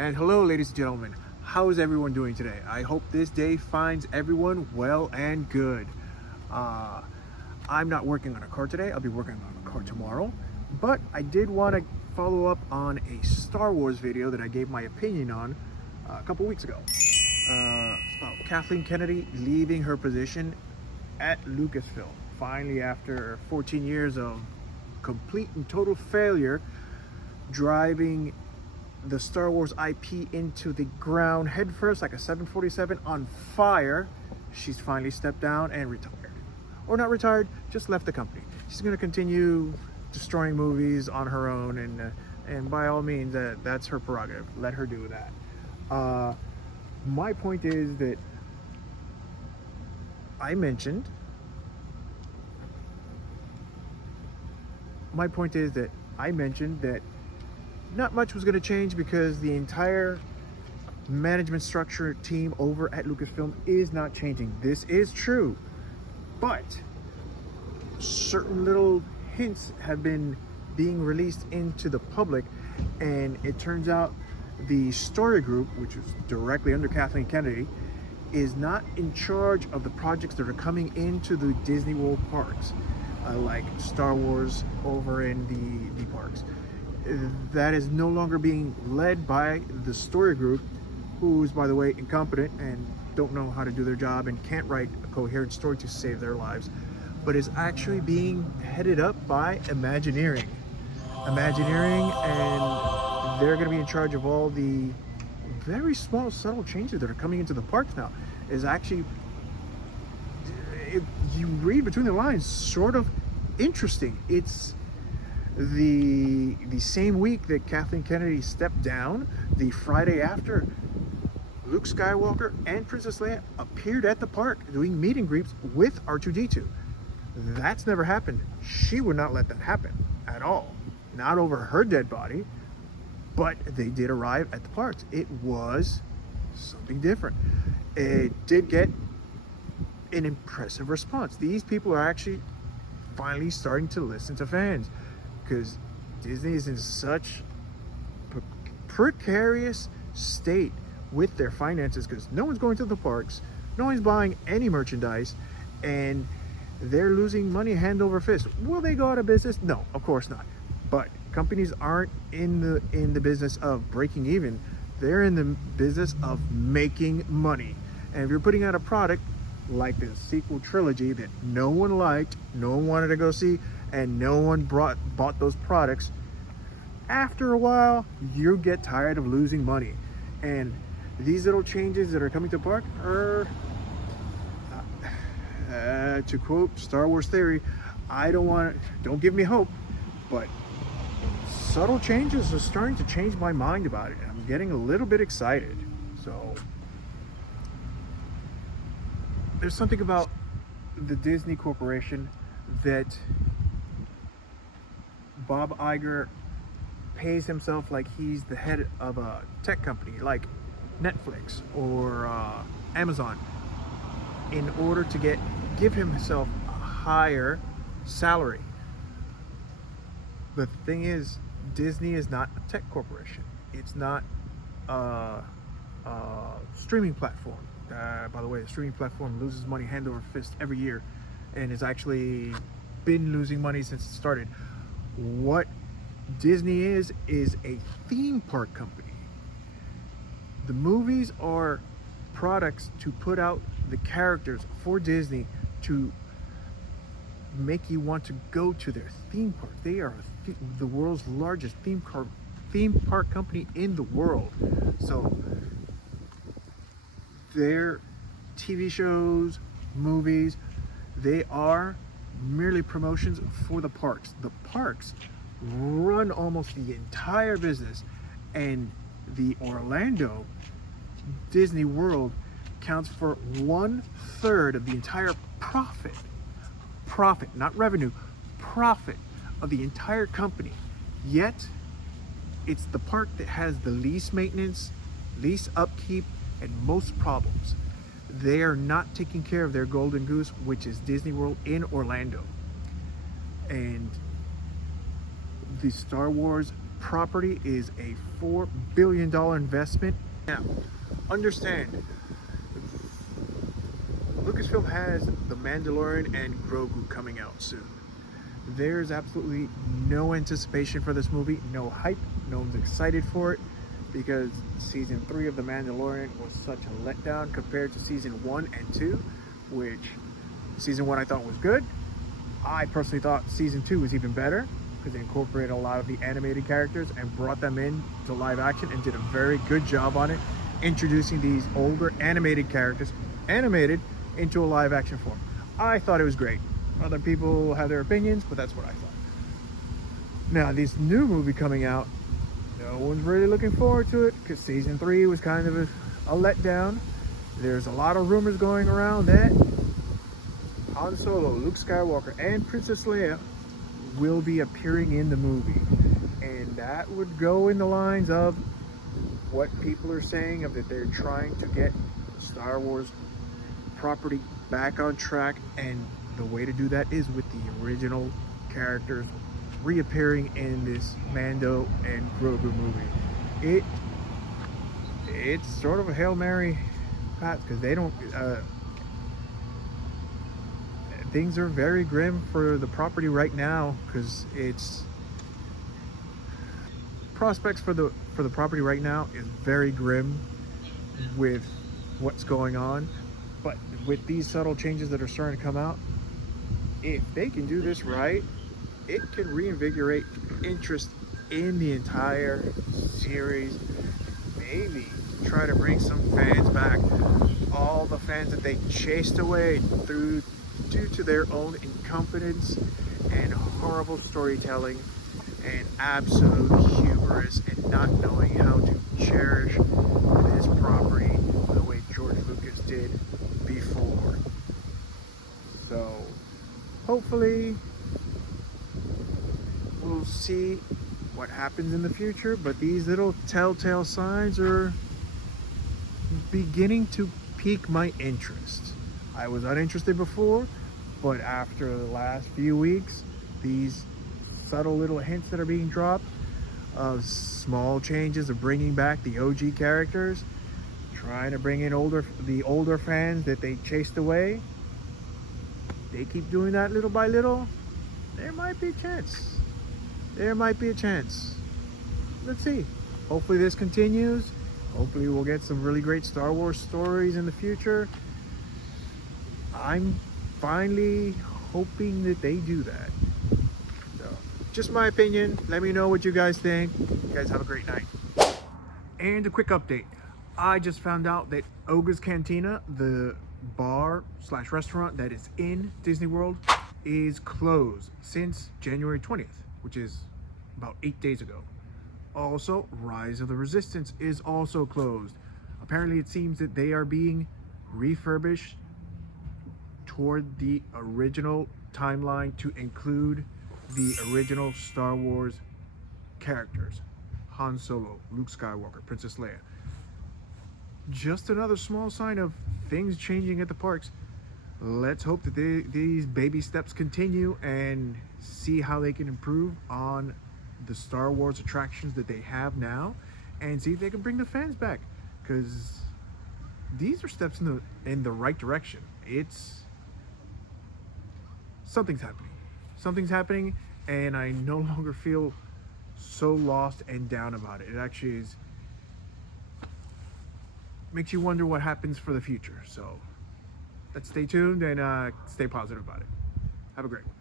And hello, ladies and gentlemen. How is everyone doing today? I hope this day finds everyone well and good. I'm not working on a car today. I'll be working on a car tomorrow. But I did want to follow up on a Star Wars video that I gave my opinion on a couple weeks ago. About Kathleen Kennedy leaving her position at Lucasfilm. Finally, after 14 years of complete and total failure, driving the Star Wars IP into the ground headfirst like a 747 on fire, she's finally stepped down and retired. Or not retired, just left the company. She's going to continue destroying movies on her own, and by all means, that's her prerogative. Let her do that. My point is that I mentioned that not much was going to change because the entire management structure team over at Lucasfilm is not changing. This is true, but certain little hints have been being released into the public, and it turns out the story group, which is directly under Kathleen Kennedy, is not in charge of the projects that are coming into the Disney World parks, like Star Wars over in the parks. That is no longer being led by the story group, who's, by the way, incompetent and don't know how to do their job and can't write a coherent story to save their lives, but is actually being headed up by Imagineering, and they're going to be in charge of all the very small, subtle changes that are coming into the parks now. Is actually, if you read between the lines, sort of interesting. It's the same week that Kathleen Kennedy stepped down, the Friday after, Luke Skywalker and Princess Leia appeared at the park doing meet and greets with R2-D2. That's never happened. She would not let that happen at all. Not over her dead body, but they did arrive at the parks. It was something different. It did get an impressive response. These people are actually finally starting to listen to fans, because Disney is in such precarious state with their finances, because no one's going to the parks, no one's buying any merchandise, and they're losing money hand over fist. Will they go out of business? No, of course not. But companies aren't in the business of breaking even. They're in the business of making money. And if you're putting out a product like the sequel trilogy that no one liked, no one wanted to go see, and no one bought those products, after a while you get tired of losing money. And these little changes that are coming to park are, to quote Star Wars Theory, don't give me hope, but subtle changes are starting to change my mind about it. I'm getting a little bit excited. So there's something about the Disney Corporation that Bob Iger pays himself like he's the head of a tech company like Netflix or Amazon, in order to give himself a higher salary. The thing is, Disney is not a tech corporation. It's not a streaming platform. By the way, the streaming platform loses money hand over fist every year, and has actually been losing money since it started. What Disney is a theme park company. The movies are products to put out the characters for Disney to make you want to go to their theme park. They are the world's largest theme park company in the world. So their TV shows, movies, they are merely promotions for the parks. The parks run almost the entire business, and the Orlando Disney World counts for 1/3 of the entire profit, not revenue, profit of the entire company. Yet it's the park that has the least maintenance, least upkeep, and most problems. They are not taking care of their golden goose, which is Disney World in Orlando. And the Star Wars property is a $4 billion investment. Now, understand, Lucasfilm has The Mandalorian and Grogu coming out soon. There's absolutely no anticipation for this movie, no hype, no one's excited for it, because season 3 of The Mandalorian was such a letdown compared to season 1 and 2, which season 1 I thought was good. I personally thought season 2 was even better because they incorporated a lot of the animated characters and brought them in to live action and did a very good job on it, introducing these older animated characters, animated, into a live action form. I thought it was great. Other people have their opinions, but that's what I thought. Now, this new movie coming out, no one's really looking forward to it because season 3 was kind of a letdown. There's a lot of rumors going around that Han Solo, Luke Skywalker, and Princess Leia will be appearing in the movie. And that would go in the lines of what people are saying, of that they're trying to get Star Wars property back on track, and the way to do that is with the original characters reappearing in this Mando and Grogu movie. It's sort of a Hail Mary pass because they don't things are very grim for the property right now, because it's prospects for the property right now is very grim with what's going on. But with these subtle changes that are starting to come out, if they can do this right, it can reinvigorate interest in the entire series. Maybe try to bring some fans back. All the fans that they chased away due to their own incompetence and horrible storytelling and absolute hubris and not knowing how to cherish this property the way George Lucas did before. So hopefully we'll see what happens in the future, but these little telltale signs are beginning to pique my interest. I was uninterested before, but after the last few weeks, these subtle little hints that are being dropped of small changes of bringing back the OG characters, trying to bring in the older fans that they chased away, they keep doing that little by little, there might be a chance. There might be a chance. Let's see. Hopefully this continues. Hopefully we'll get some really great Star Wars stories in the future. I'm finally hoping that they do that. So, just my opinion. Let me know what you guys think. You guys have a great night. And a quick update. I just found out that Oga's Cantina, the bar / restaurant that is in Disney World, is closed since January 20th, which is about 8 days ago. Also, Rise of the Resistance is also closed. Apparently it seems that they are being refurbished toward the original timeline to include the original Star Wars characters. Han Solo, Luke Skywalker, Princess Leia. Just another small sign of things changing at the parks. Let's hope that these baby steps continue and see how they can improve on the Star Wars attractions that they have now, and see if they can bring the fans back, because these are steps in the right direction. Something's happening, and I no longer feel so lost and down about it. It actually makes you wonder what happens for the future. So let's stay tuned and stay positive about it. Have a great one.